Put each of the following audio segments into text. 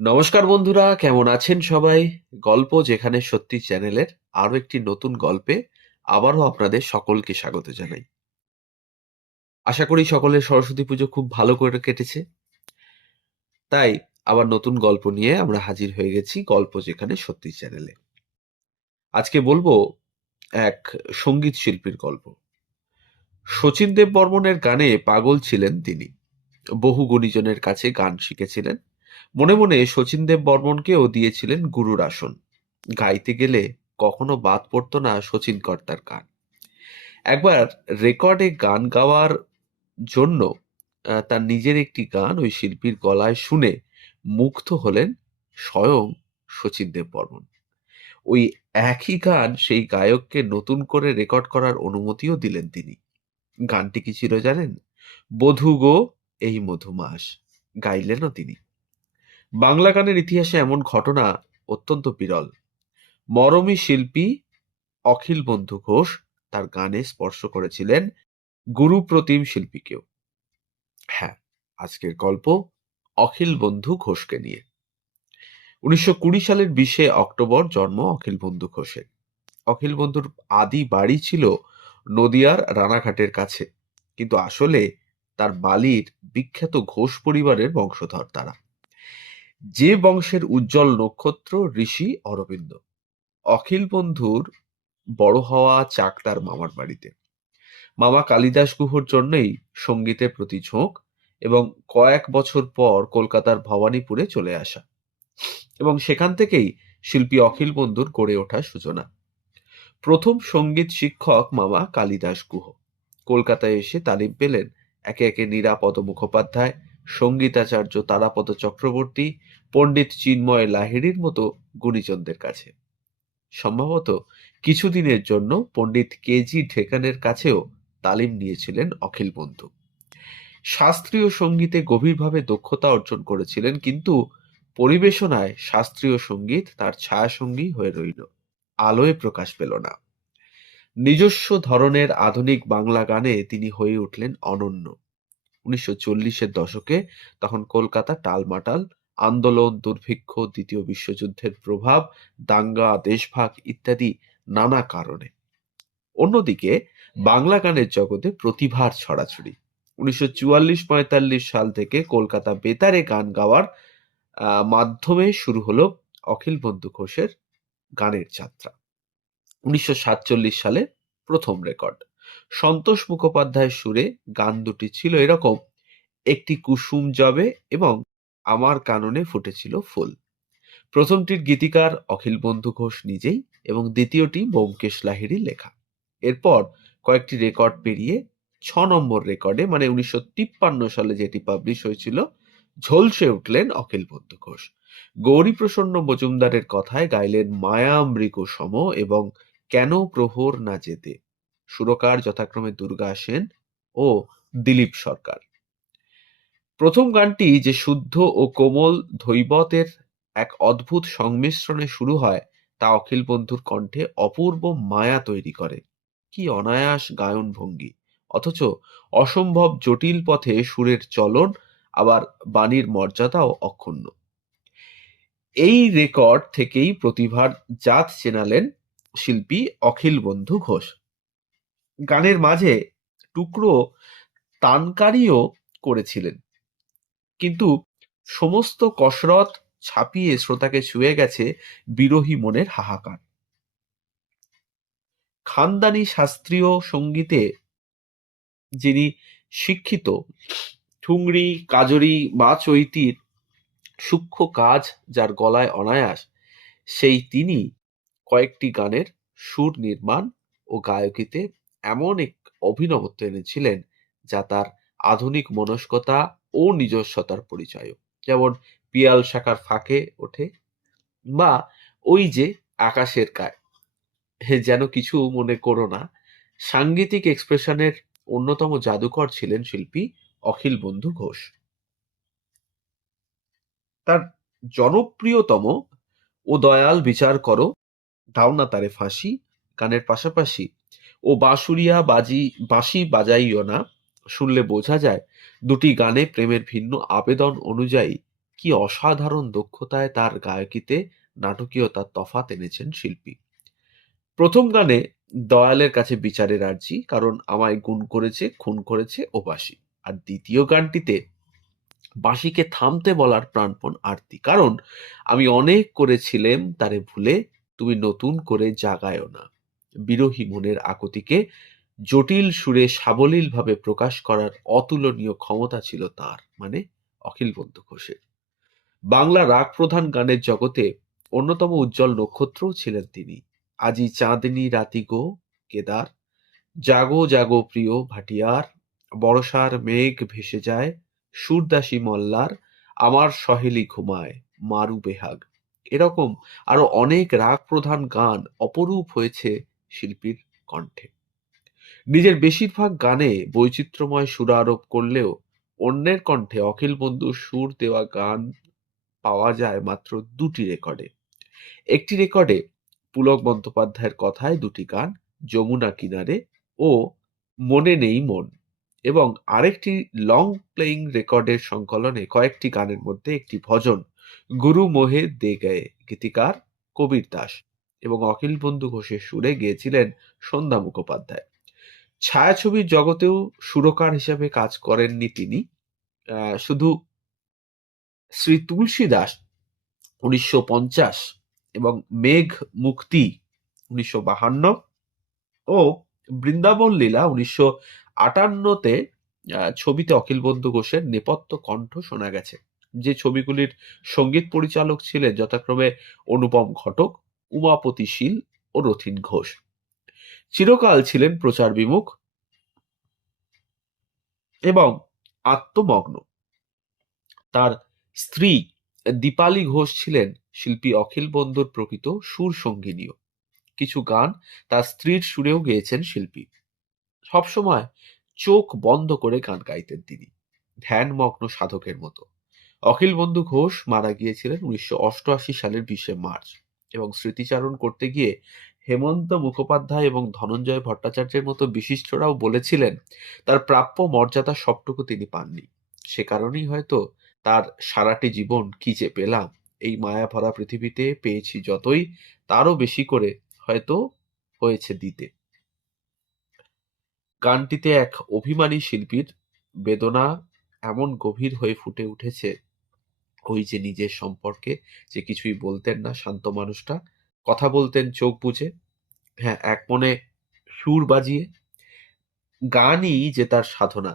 নমস্কার বন্ধুরা, কেমন আছেন সবাই? গল্প যেখানে সত্যি চ্যানেলের আরো একটি নতুন গল্পে আবারও আপনাদের সকলকে স্বাগত জানাই। আশা করি সকলের সরস্বতী পুজো খুব ভালো করে কেটেছে। তাই আবার নতুন গল্প নিয়ে আমরা হাজির হয়ে গেছি গল্প যেখানে সত্যি চ্যানেলে। আজকে বলবো এক সঙ্গীত শিল্পীর গল্প। শচীন দেব বর্মনের গানে পাগল ছিলেন তিনি। বহু গুণীজনের কাছে গান শিখেছিলেন। মনে মনে শচীন দেব বর্মনকেও দিয়েছিলেন গুরুর আসন। গাইতে গেলে কখনো বাদ পড়তো না শচীন কর্তার গান। একবার রেকর্ডে গান গাওয়ার জন্য তার নিজের একটি গান ওই শিল্পীর গলায় শুনে মুগ্ধ হলেন স্বয়ং শচীন দেব বর্মন। ওই একই গান সেই গায়ককে নতুন করে রেকর্ড করার অনুমতিও দিলেন তিনি। গানটি কি ছিল জানেন? বধূ গো এই মধুমাস। গাইলেনও তিনি। বাংলা গানের ইতিহাসে এমন ঘটনা অত্যন্ত বিরল। মরমী শিল্পী অখিল বন্ধু ঘোষ তার গানে স্পর্শ করেছিলেন গুরুপ্রতিম শিল্পীকেও। হ্যাঁ, আজকের গল্প অখিল বন্ধু ঘোষকে নিয়ে। 1920 সালের 20শে অক্টোবর জন্ম অখিল বন্ধু ঘোষের। অখিল বন্ধুর আদি বাড়ি ছিল নদিয়ার রানাঘাটের কাছে, কিন্তু আসলে তার বালির বিখ্যাত ঘোষ পরিবারের বংশধর তারা। যে বংশের উজ্জ্বল নক্ষত্র ঋষি অরবিন্দ। অখিল বন্ধুর বড় হওয়া চাক তার মামার বাড়িতে। মামা কালিদাস গুহর জন্যই সঙ্গীতের প্রতি ঝোঁক, এবং কয়েক বছর পর কলকাতার ভবানীপুরে চলে আসা, এবং সেখান থেকেই শিল্পী অখিল বন্ধুর গড়ে ওঠা সূচনা। প্রথম সঙ্গীত শিক্ষক মামা কালিদাস গুহ। কলকাতায় এসে তালিম পেলেন একে একে নিরাপদ মুখোপাধ্যায়, সঙ্গীতাচার্য তারাপদ চক্রবর্তী, পণ্ডিত চিন্ময় লাহিড়ীর মতো গুণীজনদের কাছে। সম্ভবত কিছুদিনের জন্য পণ্ডিত কেজি ঢেকানের কাছেও তালিম নিয়েছিলেন অখিল বন্ধু। শাস্ত্রীয় সঙ্গীতে গভীরভাবে দক্ষতা অর্জন করেছিলেন, কিন্তু পরিবেশনায় শাস্ত্রীয় সঙ্গীত তার ছায়াসঙ্গী হয়ে রইল, আলোয় প্রকাশ পেল না। নিজস্ব ধরনের আধুনিক বাংলা গানে তিনি হয়ে উঠলেন অনন্য। 1940-এর দশকে তখন কলকাতা টালমাটাল। আন্দোলন, দুর্ভিক্ষ, দ্বিতীয় বিশ্বযুদ্ধের প্রভাব, দাঙ্গা, দেশভাগ ইত্যাদি নানা কারণে। অন্যদিকে বাংলা গানের জগতে প্রতিভার ছড়াছড়ি। 1944-45 সাল থেকে কলকাতা বেতারে গান গাওয়ার মাধ্যমে শুরু হলো অখিল বন্ধু ঘোষের গানের যাত্রা। 1947 সালে প্রথম রেকর্ড। সন্তোষ মুখোপাধ্যায়ের সুরে গান দুটি ছিল এরকম: একটি কুসুম জবে এবং আমার কাননে ফুটেছিল ফুল। প্রথমটির গীতিকার অখিল বন্ধু ঘোষ নিজেই, এবং দ্বিতীয়টি ব্যোমকেশ লাহিড়ীর লেখা। এরপর কয়েকটি রেকর্ড পেরিয়ে 6 নম্বর রেকর্ডে, মানে 1953 সালে যেটি পাবলিশ হয়েছিল, ঝলসে উঠলেন অখিল বন্ধু ঘোষ। গৌরীপ্রসন্ন মজুমদারের কথায় গাইলেন মায়ামৃগ সম এবং কেন প্রহর না যেতে। সুরকার যথাক্রমে দুর্গা সেন ও দিলীপ সরকার। প্রথম গানটি যে শুদ্ধ ও কোমল ধৈবতের এক অদ্ভুত সংমিশ্রণে শুরু হয়, তা অখিল বন্ধুর কণ্ঠে অপূর্ব মায়া তৈরি করে। কি অনায়াস গায়ন ভঙ্গি, অথচ অসম্ভব জটিল পথে সুরের চলন, আবার বাণীর মর্যাদাও অক্ষুণ্ণ। এই রেকর্ড থেকেই প্রতিভার জাত চেনালেন শিল্পী অখিল বন্ধু ঘোষ। গানের মাঝে টুকরো তানকারিও করেছিলেন, কিন্তু সমস্ত কসরত ছাপিয়ে শ্রোতাকে ছুঁয়ে গেছে বিরহী মনের হাহাকার। খানদানি শাস্ত্রীয় সঙ্গীতে যিনি শিক্ষিত, ঠুংরি, কাজরি বা চৈতির সূক্ষ্ম কাজ যার গলায় অনায়াস, সেই তিনি কয়েকটি গানের সুর নির্মাণ ও গায়কিতে এমন এক অভিনবত্ব এনেছিলেন, যা তার আধুনিক মনস্কতা ও নিজস্বতার পরিচয়। যেমন পিয়াল শাখার ফাঁকে ওঠে, বা ওই যে আকাশের গায়ে, হে যেন কিছু মনে করো না। সাংগীতিক এক্সপ্রেশনের অন্যতম জাদুকর ছিলেন শিল্পী অখিল বন্ধু ঘোষ। তার জনপ্রিয়তম ও দয়াল বিচার করো, দাও না তারে ফাঁসি গানের পাশাপাশি ও বাঁশি বাজাইও না, শুনলে বোঝা যায় দুটি গানে প্রেমের ভিন্ন আবেদন অনুযায়ী কি অসাধারণ দক্ষতায় তার গায়কিতে নাটকীয়তার তফাৎ এনেছেন শিল্পী। প্রথম গানে দয়ালের কাছে বিচারের আর্জি, কারণ আমায় গুণ করেছে, খুন করেছে ও বাঁশি। আর দ্বিতীয় গানটিতে বাঁশিকে থামতে বলার প্রাণপণ আরতি, কারণ আমি অনেক করেছিলেম তারে ভুলে, তুমি নতুন করে জাগায়ও না। বিরহী মনের আকুতিকে জটিল সুরে সাবলীলভাবে প্রকাশ করার অতুলনীয় ক্ষমতা ছিল তার, মানে অখিল বন্ধু ঘোষের। বাংলা রাগ প্রধান গানের জগতে অন্যতম উজ্জ্বল নক্ষত্রও ছিলেন তিনি। আজি চাঁদনী রাতি গো কেদার, জাগো জাগো প্রিয় ভাটিয়ার, বর্ষার মেঘ ভেসে যায়, সুরদাসী মল্লার, আমার সহেলি ঘুমায়, মারু বেহাগ। এরকম আরো অনেক রাগ প্রধান গান অপরূপ হয়েছে শিল্পীর কণ্ঠে। নিজের বেশিরভাগ গানে বৈচিত্র্যময় সুরারোপ করলেও অন্যের কণ্ঠে অখিল বন্ধুর সুর দেওয়া গান পাওয়া যায় মাত্র দুটি রেকর্ডে। একটি রেকর্ডে পুলক বন্দ্যোপাধ্যায়ের কথায় দুটি গান, যমুনা কিনারে ও মনে নেই মন, এবং আরেকটি লং প্লেইং রেকর্ডের সংকলনে কয়েকটি গানের মধ্যে একটি ভজন, গুরু মোহে দে গয়ে, গীতিকার কবির দাস এবং অখিল বন্ধু ঘোষের সুরে গেয়েছিলেন সন্ধ্যা মুখোপাধ্যায়। ছায়াছবির জগতেও সুরকার হিসেবে কাজ করেননি তিনি। শুধু শ্রী তুলসী দাস ১৯৫০ এবং মেঘ মুক্তি ১৯৫২ ও বৃন্দাবন লীলা ১৯৫৮-তে ছবিতে অখিল বন্ধু ঘোষের নেপথ্য কণ্ঠ শোনা গেছে। যে ছবিগুলির সঙ্গীত পরিচালক ছিলেন যথাক্রমে অনুপম ঘটক, উমাপতি শীল ও রথীন ঘোষ। চিরকাল ছিলেন প্রচার বিমুখ এবং আত্মমগ্ন। তার স্ত্রী দীপালি ঘোষ ছিলেন শিল্পী অখিল বন্ধুর প্রকৃত সুর সঙ্গিনীও। কিছু গান তার স্ত্রীর সুরেও গেয়েছেন শিল্পী। সবসময় চোখ বন্ধ করে গান গাইতেন তিনি, ধ্যানমগ্ন সাধকের মতো। অখিল বন্ধু ঘোষ মারা গিয়েছিলেন ১৯৮৮ সালের ২০শে মার্চ, এবং স্মৃতিচারণ করতে গিয়ে হেমন্ত মুখোপাধ্যায় এবং ধনঞ্জয় ভট্টাচার্যের মতো বিশিষ্টরাও বলেছিলেন তার প্রাপ্য মর্যাদা সবটুকু তিনি পাননি। সে কারণেই হয়তো তার সারাটি জীবন কি যে পেলাম, এই মায়া ভরা পৃথিবীতে পেয়েছি যতই, তারও বেশি করে হয়তো হয়েছে দিতে। গানটিতে এক অভিমানী শিল্পীর বেদনা এমন গভীর হয়ে ফুটে উঠেছে, ওই যে নিজের সম্পর্কে যে কিছুই বলতেন না শান্ত মানুষটা, কথা বলতেন চোখ বুজে, হ্যাঁ এক মনে সুর বাজিয়ে। গানই যে তার সাধনা,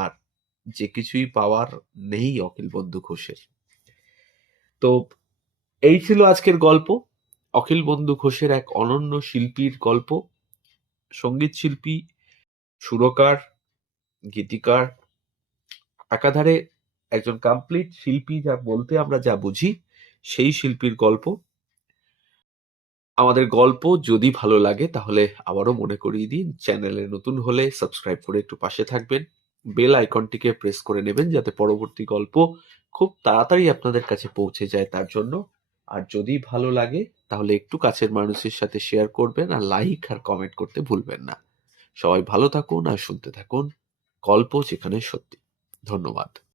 আর যে কিছুই পাওয়ার নেই অখিল বন্ধু ঘোষের। তো এই ছিল আজকের গল্প, অখিল বন্ধু ঘোষের এক অনন্য শিল্পীর গল্প। সঙ্গীত শিল্পী, সুরকার, গীতিকার, একাধারে একজন কমপ্লিট শিল্পী, যা বলতে আমরা যা বুঝি সেই শিল্পীর গল্প। আমাদের গল্প যদি ভালো লাগে তাহলে আবারও মনে করিয়ে দিন, চ্যানেলে নতুন হলে সাবস্ক্রাইব করে একটু পাশে থাকবেন, বেল আইকনটিকে প্রেস করে নেবেন যাতে পরবর্তী গল্প খুব তাড়াতাড়ি আপনাদের কাছে পৌঁছে যায় তার জন্য। আর যদি ভালো লাগে তাহলে একটু কাছের মানুষের সাথে শেয়ার করবেন, আর লাইক আর কমেন্ট করতে ভুলবেন না। সবাই ভালো থাকুন আর শুনতে থাকুন গল্প যেখানে সত্যি। ধন্যবাদ।